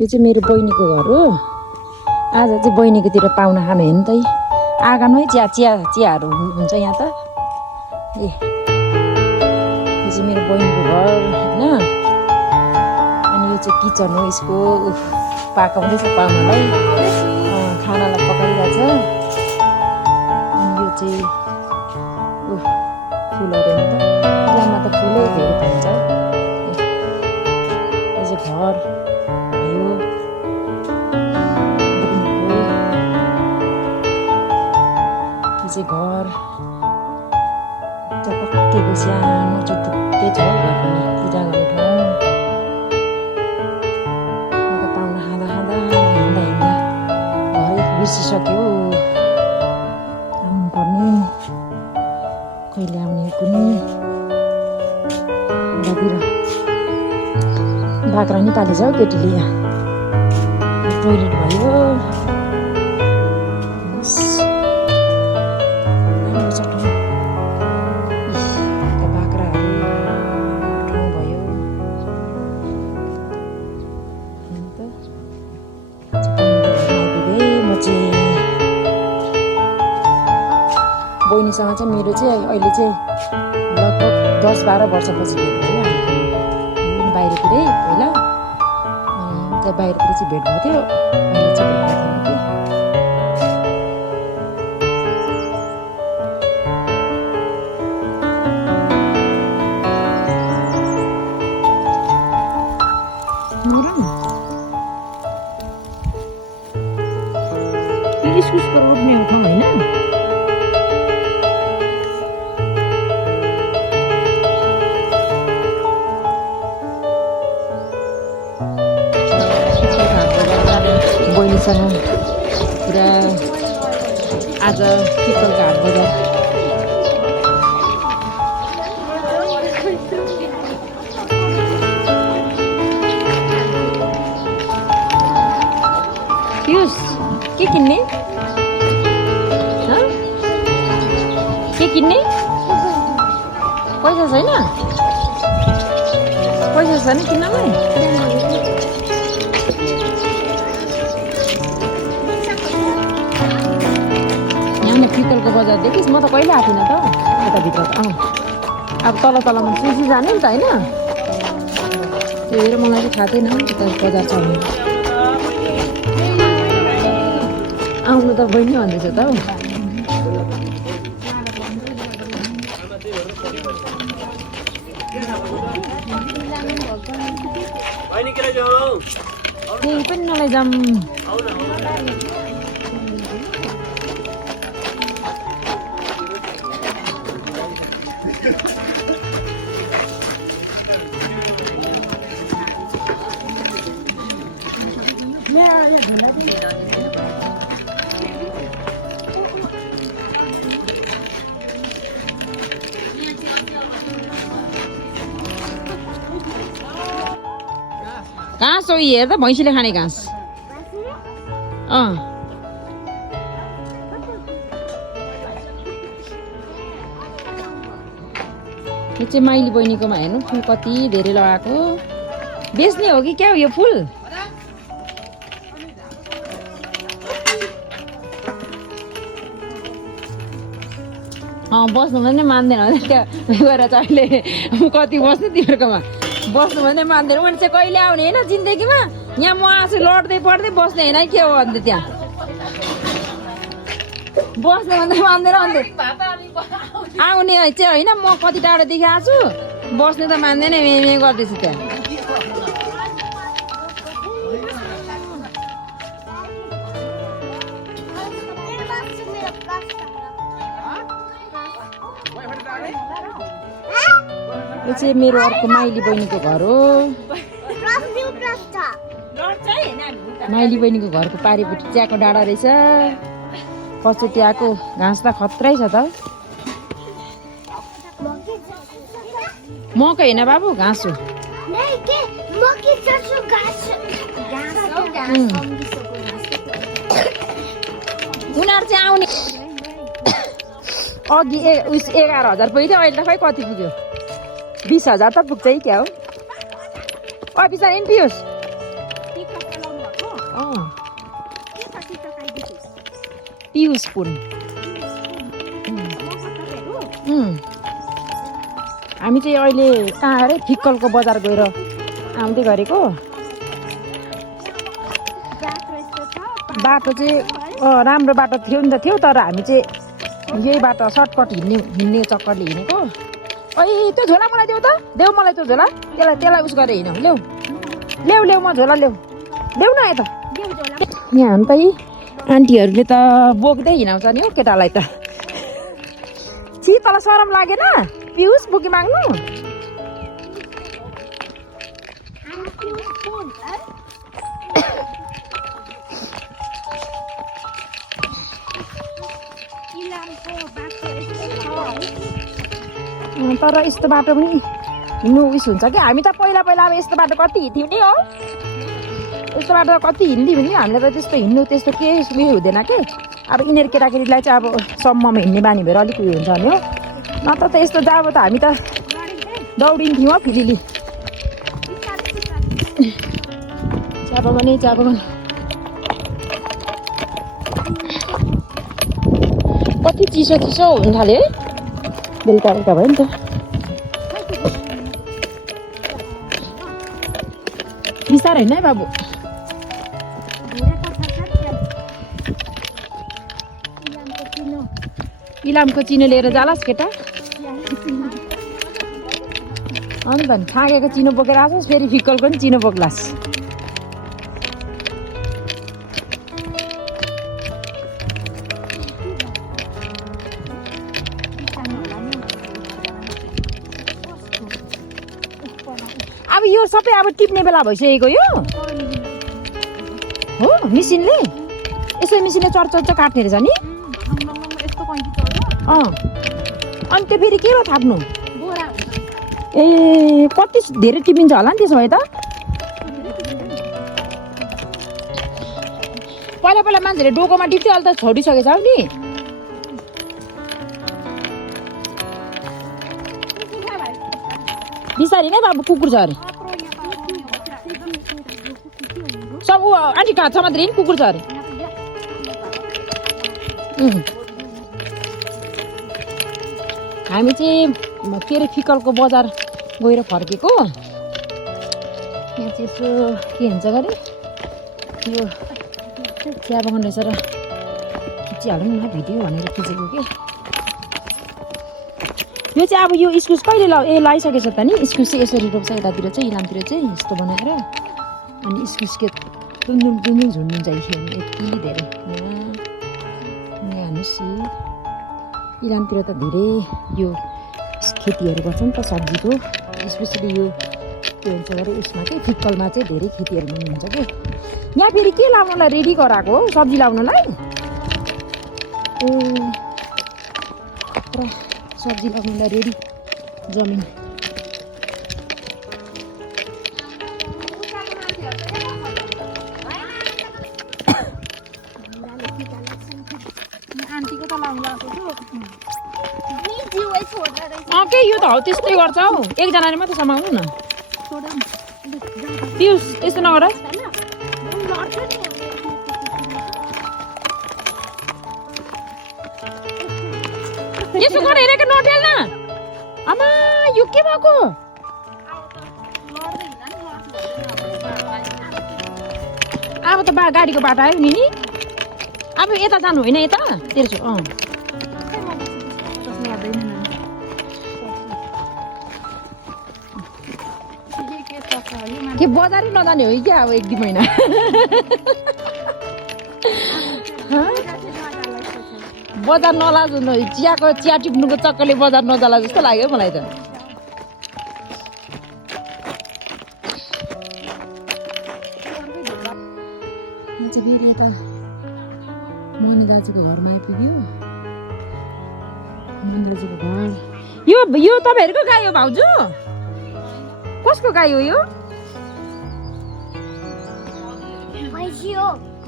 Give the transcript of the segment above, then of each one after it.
यो चाहिँ मेरो बहिनीको घर हो। आज चाहिँ बहिनीकोतिर पाहुना खानु हेर्नु त आँगनमै चियाहरू हुन्छ यहाँ त। यो चाहिँ मेरो बहिनीको घर होइन। अनि यो चाहिँ किचन हो, यसको पाकाउँदैछ पाहुनालाई, खानालाई पकाइरहेछ। अनि यो चाहिँ फुलहरू हेर्नु त, पूजामा त फुलै धेरै पाइन्छ। यो चाहिँ घर भयो बहिनीको। यो चाहिँ घर चपक्केको सानो चुटुक्कै छ घर पनि, पूजा गर्ने ठाउँ। पाहुना खाँदा हिँड्दा घरै बिर्सिसक्यो आउनुपर्ने, कहिले आउने कुनै बाहिर बाख्रा नि पालेछ हौ केटीले। यहाँ टोइलेट भयो, बाख्राहरू ठाउँ भयो। म चाहिँ बहिनीसँग चाहिँ मेरो चाहिँ अहिले चाहिँ लगभग 10-12 वर्षपछि भेट भयो। हामी बाहिरतिरै पहिला, त्यहाँ बाहिरतिर चाहिँ भेट भएको थियो, अहिले चाहिँ भेट भएको थियो। इस्कुसको रोप्ने ठाउँ होइन, बहिनीसँग पुरा आज पिपलको हाट बजार। पियुष के किन्ने? के किन्ने? पैसा छैन? पैसा छैन किन्नलाई? पिपलको बजार देखिस्, म त कहिले आएको थिइनँ त यताभित्र त। अब तलमा सुसी जाने नि त होइन, त्यो हेरेर मलाई चाहिँ थाहा थिएन यता बजार छ भने। आउनु त बहिनी भन्दैछ त हौ। केही पनि नलैजाऊँ। घाँस हो हेर त, भैँसीले खाने घाँस। यो चाहिँ माइली बहिनीकोमा हेर्नु, फुल कति धेरै लगाएको। बेच्ने हो कि क्या हो यो फुल? बस्नु पनि मान्दैन त्यहाँ गएर चाहिँ अहिले कति बस्ने तिमीहरूकोमा, बस्नु भने मान्दैन। मान्छे कहिले आउने होइन जिन्दगीमा, यहाँ म आछु लड्दै पढ्दै बस्ने होइन के हो अन्त, त्यहाँ बस्नु भन्दै मान्दैन। अन्त आउने चाहिँ होइन, म कति टाढोदेखि आएको छु, बस्नु त मान्दैन, मे गर्दैछु त्यहाँ। यो चाहिँ मेरो अर्को माइली बहिनीको घर हो। माइली बहिनीको घरको पारिपट्टि चियाको डाँडा रहेछ। कस्तो त्यहाँको घाँस त खत्रै छ त। मकै होइन बाबु, घाँस हो। उनीहरू चाहिँ आउने अघि 11,000 पुग्थ्यो, अहिले त खै कति पुग्यो? 20,000 त पुग्छ है क्या हो? बिस्तारै नि पियोस्। पियुष पुन हामी चाहिँ अहिले कहाँ अरे फिक्कलको बजार गएर आउँदै गरेको बाटो चाहिँ राम्रो बाटो थियो नि त थियो तर हामी चाहिँ यही बाटो सर्टकट हिँड्ने चक्करले हिँडेको ओइ त्यो झोला मलाई देऊ त देऊ मलाई त्यो झोला त्यसलाई उस गरेर हिँड ल्याउ म झोला ल्याउ न यता यहाँ हो नि त आन्टीहरूले त बोक्दै हिँडाउँछ नि हौ केटालाई त छि तँलाई सरम लागेन पियुष बोकी माग्नु तर यस्तो बाटो पनि हिँड्नु उस हुन्छ कि हामी त पहिला अब यस्तो बाटो कति हिँड्थ्यौँ नि हो यस्तो बाटो कति हिँड्थ्यौँ नि हामीले त त्यस्तो हिँड्नु त्यस्तो केही उयो हुँदैन कि अब यिनीहरू केटाकेटीलाई चाहिँ अब सम्ममा हिँड्ने बानी भएर अलिक उयो हुन्छ नि हो नत्र त यस्तो जाब त हामी त दौडिन्थ्यौँ हौ फिलिली चिया बगान कति चिसो हुन थाल्यो है बेलुका भयो नि त बिस्तारै होइन है बाबु इलामको चिनो लिएर जालास् केटा अनि भन् थाकेको चिनो बोकेर आछस् फेरि फिक्कलको पनि चिनो बोक्लास् अब यो सबै अब टिप्ने बेला भइसकेको यो हो मिसिनले यसो मिसिनले चर्च काट्ने रहेछ नि अनि त्यो फेरि के हो थाप्नु ए कति धेरै टिपिन्छ होला नि त्यसो भए त पहिला मान्छेले डोकोमा टिप्थ्यो अहिले त छोडिसकेछ हौ नि बिस्तारी नै बाबु कुकुर छ अरे सब आन्टी काठ छ मात्रै कुकुर छ अरे हामी चाहिँ के अरे फिक्कलको बजार गएर फर्केको यहाँ चाहिँ यसो के हुन्छ गरे यो चिया बगान रहेछ र खिचिहालौँ न भिडियो भनेर खिचेको के यो चाहिँ अब यो इस्कुस कहिले लगाइसकेछ त नि इस्कुस चाहिँ यसरी रोप्छ यतातिर चाहिँ इलामतिर चाहिँ यस्तो बनाएर अनि इस्कुस के दुन्दुल झुन्नु चाहियो यति धेरै यहाँ हेर्नुहोस् इलामतिर त धेरै यो खेतीहरू गर्छ नि त सब्जीको स्पेसली यो के हुन्छ अरे उसमा चाहिँ फिक्कलमा चाहिँ धेरै खेतीहरू हुन्छ कि यहाँ फेरि के लाउनुलाई रेडी गराएको हो सब्जी लाउनुलाई पुरा सब्जी लाउनुलाई रेडी जमिन आन्टीको त लाउनु लगाएको के यो त हौ त्यस्तै गर्छ हौ एकजनाले मात्रै समाउनु न पियुष यस्तो नगर यसो गर हेरेको नटेल न आमा यो के भएको अब त गाडीको बाटो आयो नि अब यता जानु होइन यता तेर्छु के बजारै नजाने हो क्या अब 1-2 महिना बजार नलाजु चिया टिप्नुको चक्करले बजार नजाला जस्तो लाग्यो मलाई त फेरि यता मनी दाजुको घरमा आइपुग्यो मनी दाजुको घर यो तपाईँहरूको गाई हो भाउजू कसको गाई हो यो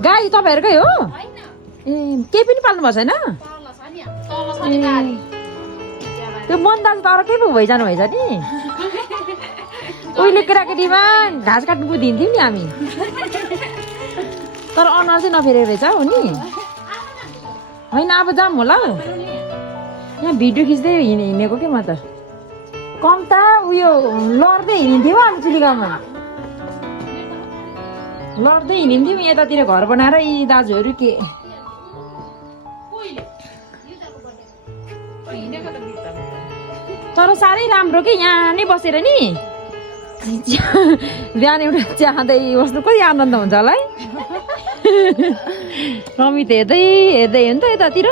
गाई तपाईँहरूकै हो ए केही पनि पाल्नु भएको छैन त्यो मन दाजु त अरू केही पो भइजानु भएछ नि उहिले केटाकेटीमा घाँस काट्नु पुगिदिन्थ्यौँ नि हामी तर अनुहार चाहिँ नफेरेको रहेछ हो नि होइन अब जाम होला हौ यहाँ भिडियो खिच्दै हिँडेको के म त कम त उयो लड्दै हिँडिन्थ्यो अनि चुलीगाउँमा लड्दै हिँडिन्थ्यौँ यतातिर घर बनाएर यी दाजुहरू के तर साह्रै राम्रो के यहाँ नै बसेर नि बिहान एउटा चिया खाँदै बस्नु कति आनन्द हुन्छ होला है रमित हेर्दै हेर्दै हो नि त यतातिर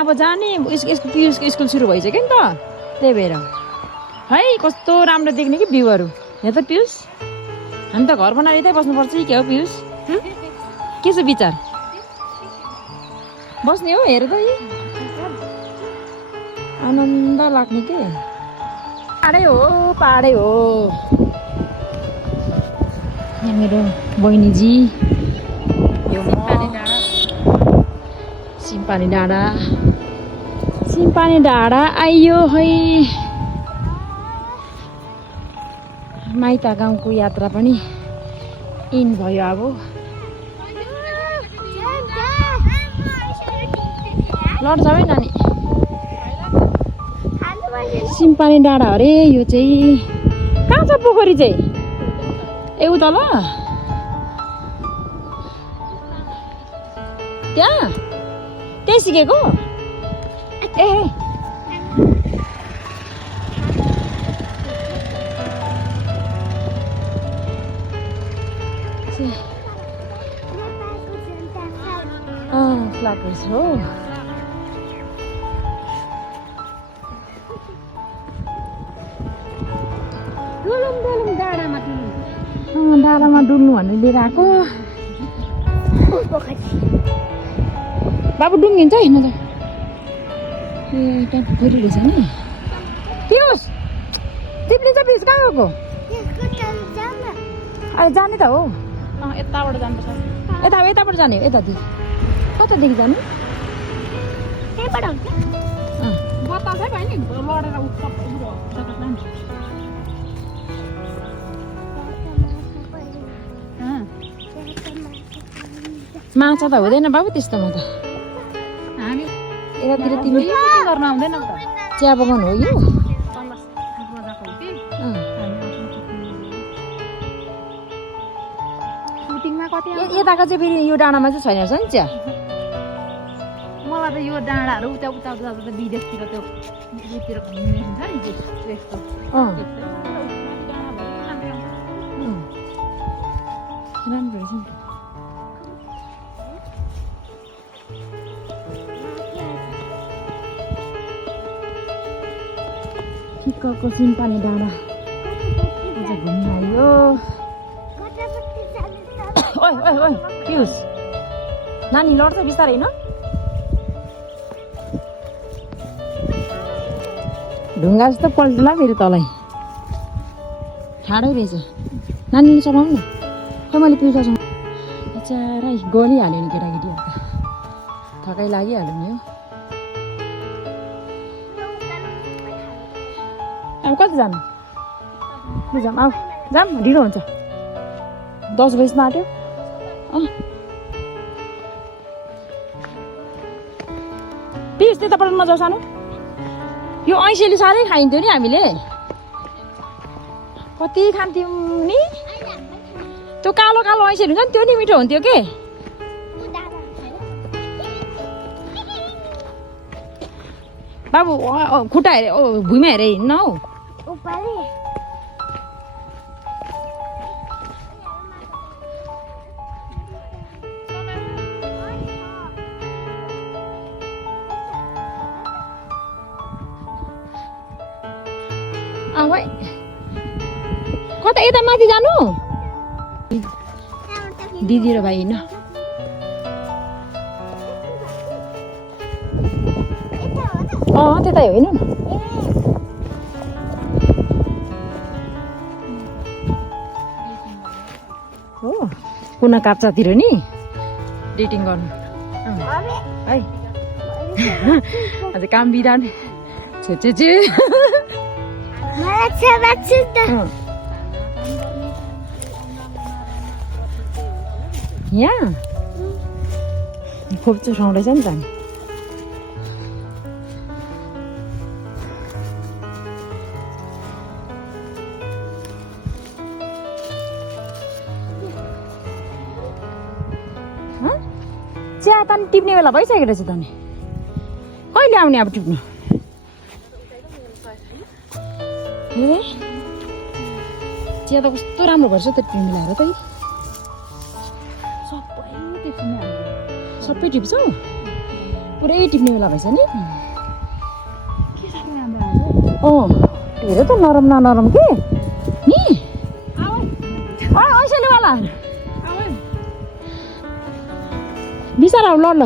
अब जाने यसको पियुषको स्कुल सुरु भइसक्यो नि त त्यही भएर है कस्तो राम्रो देख्ने कि भ्यूहरू यहाँ त पियुष हामी त घर बनाएर यतै बस्नुपर्छ कि के हो पियुष के छ विचार बस्ने हो हेर त आनन्द लाग्ने के पाहाडै हो यहाँ मेरो बहिनीजी यो सिम्पानी डाँडा आइयो है माइत गाउँको यात्रा पनि इन भयो अब लड्छ है नानी सिम्पानी डाँडा अरे यो चाहिँ कहाँ छ पोखरी चाहिँ ए उता ल त्यही सिकेको ए फ्लावर्स हो डाँडामा डुल्नु भन्ने लिएर आएको बाबु डुङ्गिन्छ होइन त ए त्यहाँ पोखरी रहेछ नि पियुष टिप्लिन्छ पियुष कहाँ गएको अहिले जाने त हो यताबाट जानुपर्छ यताबाट जाने हो यतातिर कतादेखि जाने माछा त हुँदैन बाबु त्यस्तोमा त यतातिर तिमी गर्न आउँदैन चिया बगान हो यो यताको चाहिँ फेरि यो डाँडामा चाहिँ छैन रहेछ नि चिया मलाई त यो डाँडाहरू उता उता उता उता विदेशतिर त्यो उयोतिर घुम्ने हुन्छ नि त्यस्तो राम्रो रहेछ नि ठिक्कको सिम्पानी डाँडा आज घुम्न आयो ओइ ओइ ओइ पियुष नानी लड्छ बिस्तारै होइन ढुङ्गा जस्तो पल्टला फेरि तलै ठाडै रहेछ नानीले चलाउनु न खै मैले पिउसँग बिचारा गलिहाल्यो नि केटाकेटी थकाइ लागिहाल्यो नि हो अब कति जानु जाऊँ अब जाऊँ ढिलो हुन्छ 10 बजीमा आँट्यो पिस त्यताबाट नजाऊ सानो यो ऐसेली साह्रै खाइन्थ्यो नि हामीले कति खान्थ्यौँ नि त्यो कालो कालो ऐसेली हुन्छ नि त्यो नि मिठो हुन्थ्यो के बाबु खुट्टा हेरे भुइँमा हेरे हिँड्न हौ कता यता माथि जानु दिदी र भाइ हिँड्न त्यतै होइन हो कुना काप्चातिर नि डेटिङ गर्नु है अझ काम बिरान छेचे यहाँ खोप चुसाउँदैछ नि त नि चिया त नि टिप्ने बेला भइसकेको रहेछ त नि कहिले आउने अब टिप्नु चिया त कस्तो राम्रो गर्छ त टिप्ने त सबै टिप्छौ पुरै टिप्ने बेला भएछ नि हेर त नरम नरम के नि ऐसेलेवाला बिचरा ल ल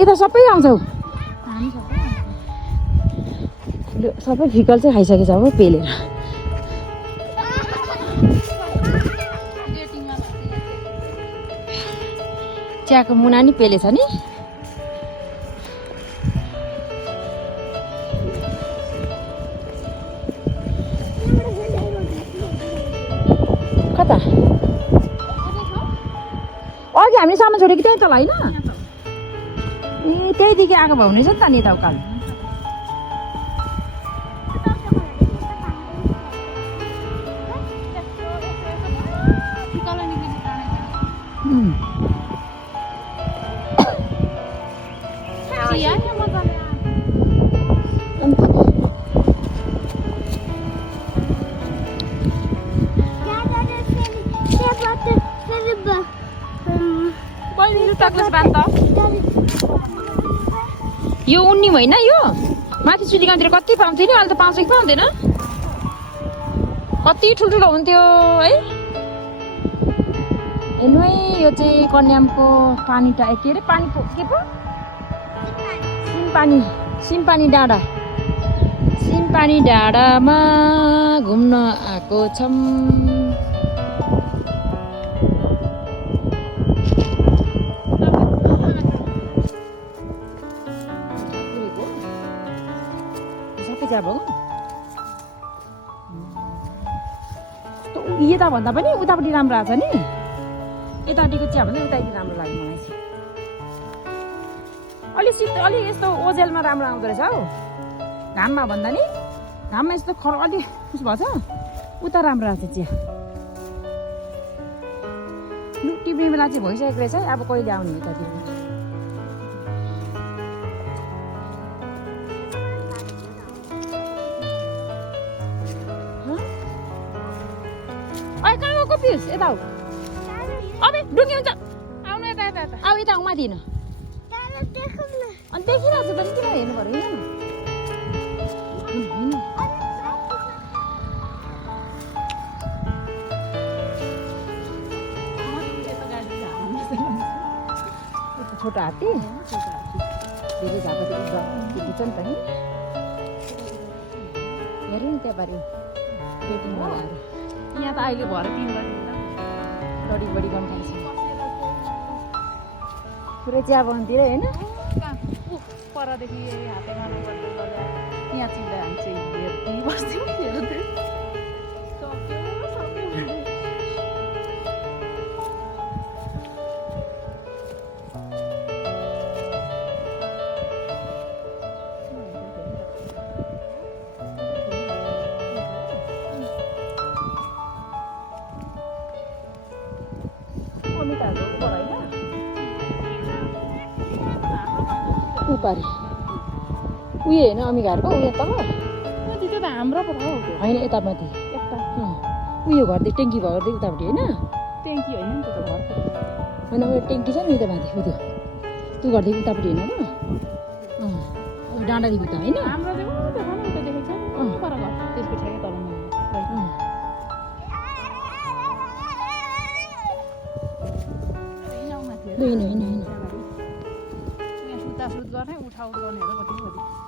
यता सबै आउँछौ सबै फिकल चाहिँ खाइसकेछ अब पेलेर चियाको मुना नि पेलेछ नि कता अघि हामीले सामान छोडेको त्यही तल होइन ए त्यहीदेखि आएको भए हुनेछ नि त नि यता उकालो यो उन्नी होइन यो माथि चुलीगाउँतिर कति पाउँथ्यो नि अहिले त पाउँछ कि पाउँदैन कति ठुल्ठुलो हुन्थ्यो है हेर्नु है यो चाहिँ कन्यामको पानी के अरे पानी के पो सिमपानी डाँडामा घुम्न आएको छौँ यता भन्दा पनि उतापट्टि राम्रो आएको छ नि यतापट्टिको चिया भन्दा उतापट्टि राम्रो लाग्यो मलाई चाहिँ अलि यस्तो ओजेलमा राम्रो आउँदो रहेछ हौ घाममा भन्दा नि घाममा यस्तो अलि उस भएछ उता राम्रो आएको चिया टिप्ने बेला चाहिँ भइसकेको रहेछ है अब कहिले आउने यतातिर पिउस यता हो अब डुङ्गी हुन्छ आउनु यता आऊ यता माथि न अनि देखिरहेको छ त किन हेर्नु पर्यो होइन छोटो हात्ती धेरै झापातिर छ नि त नि हेऱ्यो नि त्यहाँ पाऱ्यो यहाँ त अहिले भएर 3 बजी बढी गर्न थाल्छ पुरै चिया बगानतिर होइन परदेखि हातेमा यहाँ चिन्दा हामी चाहिँ हेर्दै बस्थ्यौँ हेर्दै पारे उयो होइन अमिघारको उयो तल त्यो त हाम्रो पो हो होइन यता माथि उयो घरदेखि ट्याङ्की भएदेखि उतापट्टि होइन ट्याङ्की होइन नि त घर होइन उयो ट्याङ्की छ नि उता माथि उयो त्यो घरदेखि उतापट्टि होइन र डाँडादेखि उता होइन होइन सुट गर्ने उठाउट गर्नेहरू कति कति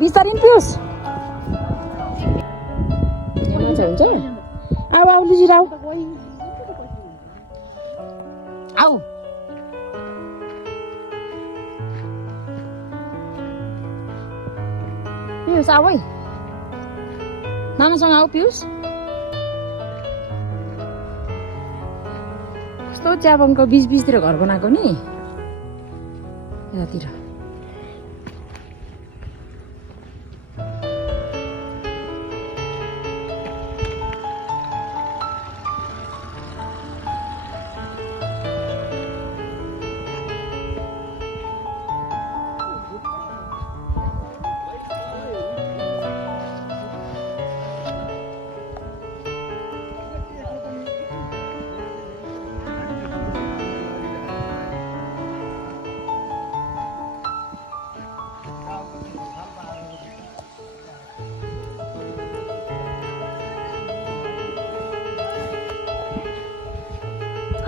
बिस्तारै नि पियुस हुन्छ हुन्छ आऊ आऊ लिजिर आऊ आऊ पियुस आऊ है नानासँग आऊ पियुस कस्तो च्याबङको बिचतिर घर बनाएको नि यतातिर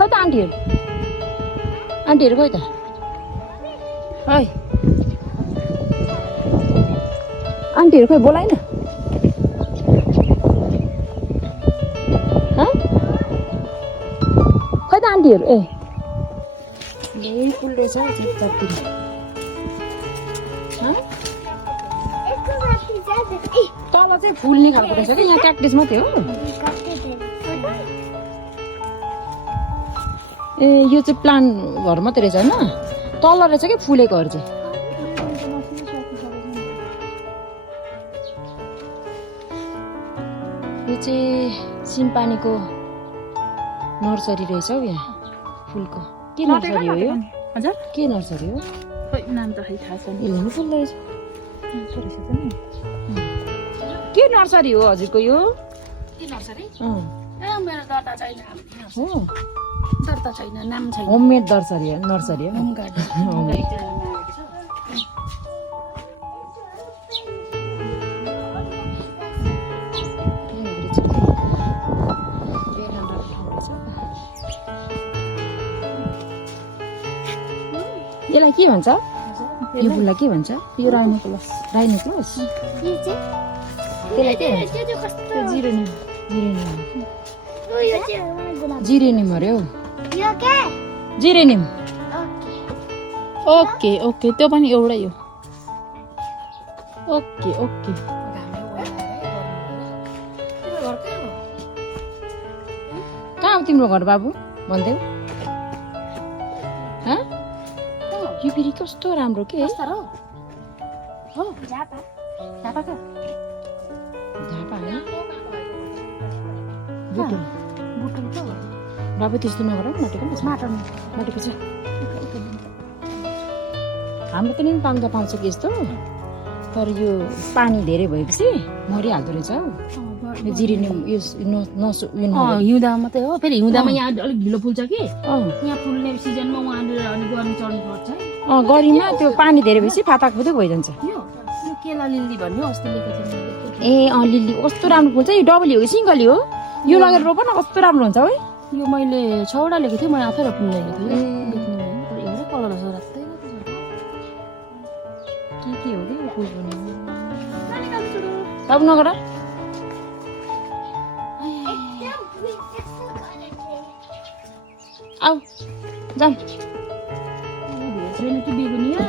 खै त आन्टीहरू खै त है आन्टीहरू खै बोलाइ न खै त आन्टीहरू ए फुल रहेछ चिपचापतिर तल चाहिँ फुल्ने खालको रहेछ कि यहाँ क्याक्टिस मात्रै हो ए यो चाहिँ प्लान घर मात्रै रहेछ होइन तल रहेछ कि फुलेकोहरू चाहिँ यो चाहिँ सिम्पानीको नर्सरी रहेछ हौ यहाँ फुलको के नर्सरी हो यो हजुर के नर्सरी हो खै नाम त खै थाहा छैन ए हेर्नु फुल रहेछ के नर्सरी हो हजुरको यो के नर्सरी अँ मेरो दर्ता छैन हो दर्ता छैन नाम छैन होममेड नर्सरी हो होम गार्डन यसलाई के भन्छ यो फुललाई के भन्छ यो राइनोकुलस राइनोकुलस त्यसलाई के भन्छ जिरेनियम जिरेनियम अरे हौ जिरेनियम ओके ओके त्यो पनि एउटै हो ओके ओके कहाँ हो तिम्रो घर बाबु भन्दै यो फेरि कस्तो राम्रो के झापा है बाबु त्यस्तो नगर माटेको माटेको छ हाम्रो त नि पाउँछ कि यस्तो तर यो पानी धेरै भएपछि मरिहाल्दो रहेछ हौ यो जिरेनियम यो हिउँदामा मात्रै हो फेरि हिउँदामा यहाँ अलिक ढिलो फुल्छ कि यहाँ फुल्ने सिजनमा उहाँले गर्मी चढ्नु पर्छ गरिमा त्यो पानी धेरै भएपछि फाताक फुतुक भइजान्छ यो केला लिल्ली भन्यो अस्ति लिएको थिएँ ए लिली कस्तो राम्रो फुल्छ यो डबली हो कि सिङ्गली हो यो लगेर रोप न कस्तो राम्रो हुन्छ है यो मैले 6 वटा लिएको थिएँ म आफै रोप्नु लिएको थिएँ हेर कलर छ रातै के हो कि फुल पनि सब नगर आऊ जाम छैन कि बेगुनिया